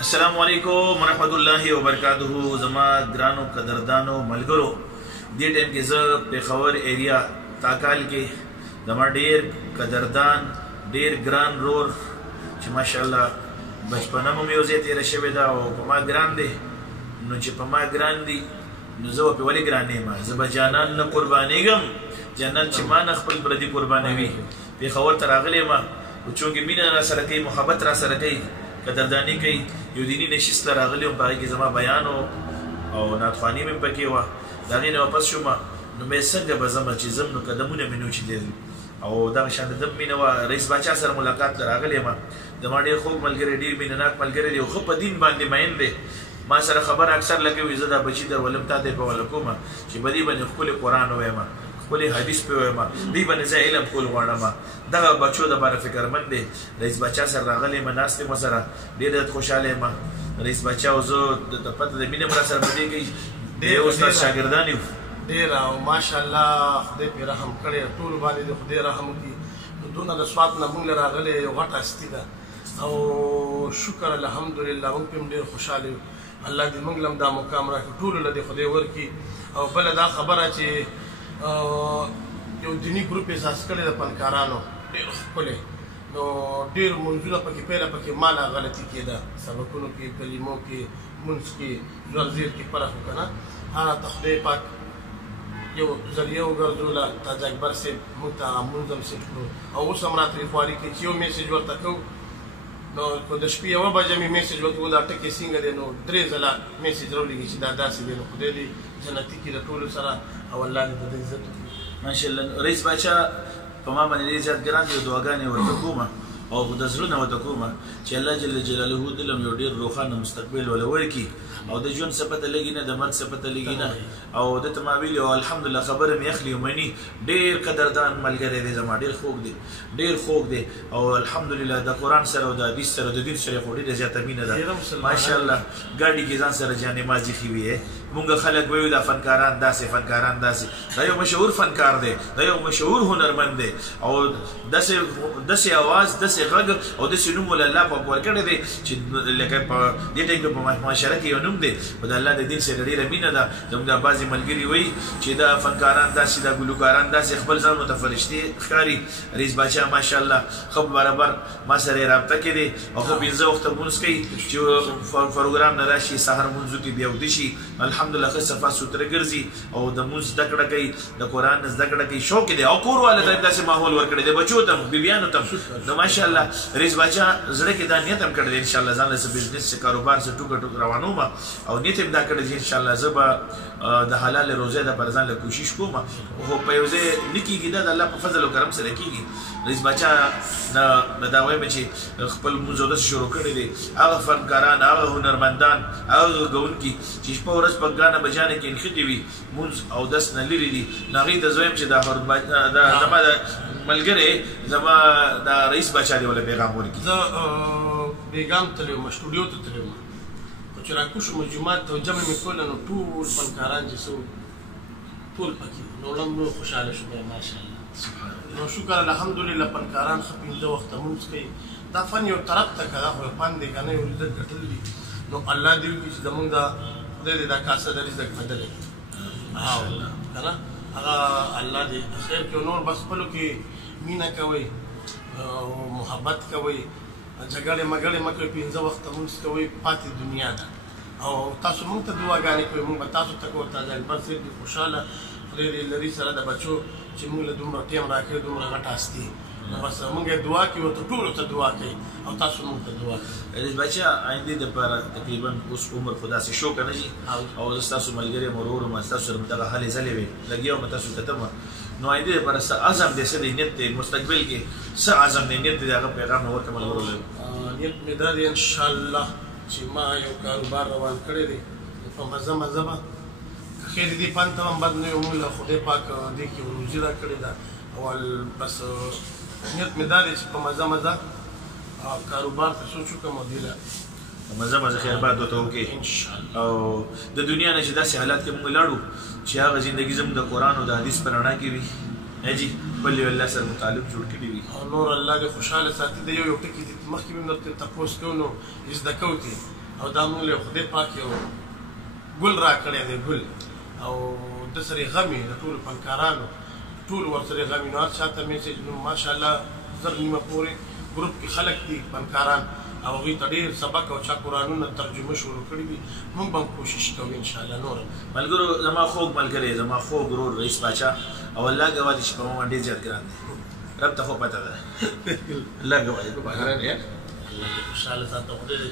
السلام علیکم ورحمۃ اللہ وبرکاتہ زما ګرانو قدردانو ملګرو دې ټیم کې زه پېښور ایریا تاکال کې زما ډېر قدردان ډېر ګران رور چې ماشاءالله بچپنه مو مې یو ځای تېره شوې ده او په ما ګران دی نو چې په ما ګران دي نو زه به پرې ولې ګران یم زه به جانان نه قربانېږم جانان چې ما نه خپل پردي قربانوي پېښور ته راغلی یم خو چونکې مینه را سره کوي محبت را سره کوي قدردانی کوي یو دیني نشست ته راغلی وم په هغې کې زما بیان او نعتخواني مې پکې وه د هغې نه واپس شوم نو مې څنګه به ځم چې ځم نو قدمونه مې نو چې او دغه شان د دم مینه وه رئیس باچا سره ملاقات ته راغلی یم زما ډېر خوږ ملګری ډېر مینهناک ملګری دی او ښه په دین باندې مین دی ما سره خبر اکثر لګوي زه دا بچي درولم تا ته په وله کومه چې په دې باندې ښکلی قرآن ووایم ښکلی حدیث پې ووایم دې باندې زه علم کول غواړم دغه بچو دپاره فکرمند دی رئیس باچا سره راغلی یم ناست یم ورسره ډېر زیات خوشحاله یم رئیس باچا او زه د پته د مینه مو را سره په دې کوي د استاد شاګردان یو ډېر او ماشاءالله خدای پرې رحم کړی ټول باندې د خدای رحم وکړي نو دونه د سوات نه موږ له راغلی یو غټه هستي ده او شکر الحمدلله موږ پرې هم ډېر خوشحاله یو الله دې موږ له هم دا مقام راکړي ټولو له دې خدای ورکړي او بله دا خبره چې یو دیني ګروپ احساس کړی د فنکارانو ډېر ښکلی نو ډېر منځونه پکې پیله پکې ماله غلطي کېده سبقونو کې کلمو کې منځ کې زورزیر کې فرق و که نه هغه ته خدای پاک یو ذریعه وګرځوله تاج اکبر صاحب موږ ته مونځ هم سیټ کړو او اوس هم راته خواري کوي چې یو میسج ورته کوو نو که د شپې یوه بجه مې میسج وکړو دا ټکې څنګه دی نو 3 ځله میسج راولېږي چې دا داسې دی نو خدای دې جنتي کړي د ټولو سره او الله دې د عزت وکړي ماشاءالله رئیس باچا په ما باندې ډېر زیات ګران دي او دعاګانې ورته کومه او د زړه نه ورته کومه چې الله جل جلاله دې له یو ډېر روښانه مستقبل وله ورکړي او د ژوند څه پته لګي نه د مرګ څه پته لګي نه او دته ما ویلي او الحمدلله خبره مې اخلي ومني ډېر قدردان ملګری دی زما ډېر خوږ دی ډېر خوږ دی او الحمدلله د قرآن سره او د حدیث سره د دین سره خو ډېره زیاته مینه ده ماشاءالله ګاډي کې ځان سره جانمازي ښې وي مونږ خلک وایو دا فنکاران داسې فنکاران داسې دا یو مشهور فنکار دی دا یو مشهور هنرمند دی او داسې اواز داسې غږ او داسې نوم ول الله پاک ورکړی دی چې لکه په دې ټایم کې په معاشره کې یو نوم دی خو د الله د دین سره ډېره مینه ده زموږ دا بعضې ملګري وایي چې دا فنکاران داسې دا ګلوکاران داسې خپل ځان ورته فرشتې ښکاري رئیس باچا ماشاءالله ښه برابر ما سره یې رابطه کې دی او ښه 15 وخته لمونځ کوي چې پروګرام نه راشي سهار لمونځو کې بیا وده شي الحمدلله ښه صفا سوتره ګرځي او د مونځ زده کړه کوي د قرآن زده کړه کوي شوق دی او کور والا ته داسې ماحول ورکړی دی بچو ته بیبیانو ته نو ماشاءالله رئیس باچا زړه کې دا نیت هم کړی دی انشاءالله ځان له څه بزنس څه کاروبار څه ټوکه ټوک روانوم او نیت هم دا کړی چې انشاءالله زه به د حلال روزې دپاره ځان له کوشش کوم خو په یو ځای نه کېږي دا د الله په فضل او کرم سره کېږي رئیس باچا نه دا وایم چې خپل مونځ اودس شروع کړی دی هغه فنکاران هغه هنرمندان هغه غږونکي چې شپه ورځ په ګانه بجانه کې نښتې وي مونځ اودس نه لرې دي نو هغې ته زه وایم چې دا زما د ملګری زما د رئیس باچا دی ولا پیغام ورکړي زه بیګام تللی وم سټوډیو ته تللی وم خو چې راکوز شوم جومات ته جمع مې کوله نو ټول فنکاران چې څه ټول پکې نو لم نور خوشحاله شوم ماشاءالله نو شکر الحمدلله فنکاران ښه 15 وخته مونځ کوي دا فن یو طرف ته که دا خو فن دی که نه یو رزق ګټل دي نو الله دې وکړي چې زمونږ دا خدای دې دا کاسه د رزق بدله کړي که نه هغه الله دې خیر کړي نور بس خپلو کې مینه کوئ او محبت کوئ جګړې مګړې مه کوئ 15 وخته مونځ کوئ پاتې دنیا ده او تاسو مونږ ته دعاګانې کوئ مونږ به تاسو ته کوو تاج اکبر صاحب دې خوشحاله خدای دې لري سره د بچو چې مونږ له دومره ټیم راکړی دومره غټه هستي نو بس مونږ یې دعا کوي ورته ټولو ته دعا کوي او تاسو مونږ ته دعا کوئ رئیس باچا آینده دپاره تقریبا اوس عمر خو داسې شوکه نه شي او زه ستاسو ملګری یم ورور یم ستاسو سره مې دغه هلې ځلې وې لګیا وم تاسو کتم نو آینده دپاره څه عزم دی څه دی نیت دی مستقبل کې څه عزم دی نیت دی هغه پیغام مې ورته ملګرو لرو نیت مې دا دی انشاءالله چې ما یو کاروبار روان کړی دی په مزه مزه به خیر دې فن ته هم بد نه یو موږ له خدای پاک دې کې روزي را کړې ده او بس نیت مې دا دی چې په مزه مزه کاروبار ته سوچ وکړم او دې له مزه مزه خیر باد ورته وکړي انشاءالله او د دنیا نه چې داسې حالات کې موږ لاړو چې هغه زندګي زموږ د قرآن او د حدیث په رڼا کې وي جی بل الله سره متعلق جوړ کړي وي نور الله دې خوشاله ساتي د یو ټکی دې مخکې مې درته تپوس کوو نو زده کوو او دا موږ له خدای پاک یو ګل را کړی دی ګل او د سره غمي د ټولو فنکارانو ټول ورسره غمي نو هر چاته میسج نو ماشاءالله زر نیمه پورې ګروپ کې خلک دي فنکاران او هغوی ته ډېر سبق او چا قرآنونه ترجمه شروع کړي دي موږ به هم کوشش کوو انشاءالله نور ملګرو زما خوږ ملګری زما خوږ ورور رئیس باچا او الله ګواه دي چې په ما ډېر زیات ګران دی رب ته خو پته ده الله ګواه دي په ګران دی الله دې خوشحاله ساته خدای دې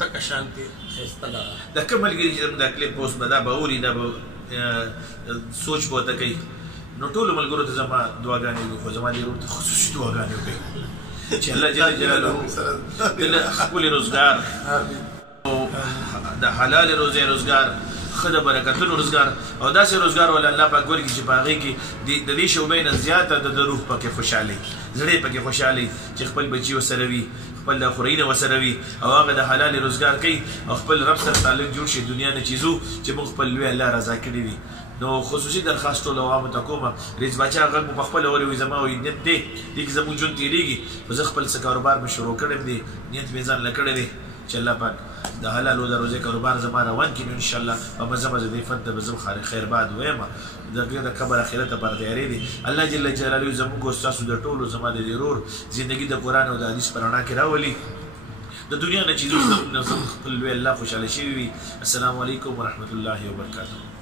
تکه شانتي ښایسته لاره دا کوم ملګري چې زموږ دا کلیپ اوس به دا به اوري دا به سوچ به ورته کوي نو ټولو ملګرو ته زما دعاګانې وکړو خو زما دې ورور ته خصوصي دعاګانې وکړئ چې الله جل جلاله دله ښکلي روزګار او د حلال روزۍ روزګار ښه د برکتونو روزګار او داسې روزګار ولا الله پاک ورکړي چې په هغې کې د دې شعبې نه زیاته د روح پکې خوشحالي زړه پکې خوشحالي چې خپل بچي ورسره وي خپل د خورینه ورسره وي او هغه د حلال روزګار کوي او خپل رب سره تعلق جوړ شي دنیا نه چیزو چې موږ خپل لوی الله رضا کړي وي نو خصوصي درخواست ټولو عوامو ته کومه رئیس باچا غږ مو په خپله اوري وي زما وایي نیت دی دې کې زموږ ژوند تېرېږي خو زه خپل څه کاروبار مې شروع کړی دی نیت مې ځان له کړی دی چې الله پاک د حلال او د روزۍ کاروبار زما روان کړي نو انشاءالله په مزه مزه دې فن ته به زه خیر باد وایم د قبر آخرت لپاره تیارې دي الله جل جلاله زموږ او ستاسو د ټولو زما د ضرور زندګي د قرآن او د حدیث په رڼا کې راولي د دنیا نه چیزونه خپل لوی الله خوشحاله شوي وي السلام علیکم ورحمة الله وبرکاته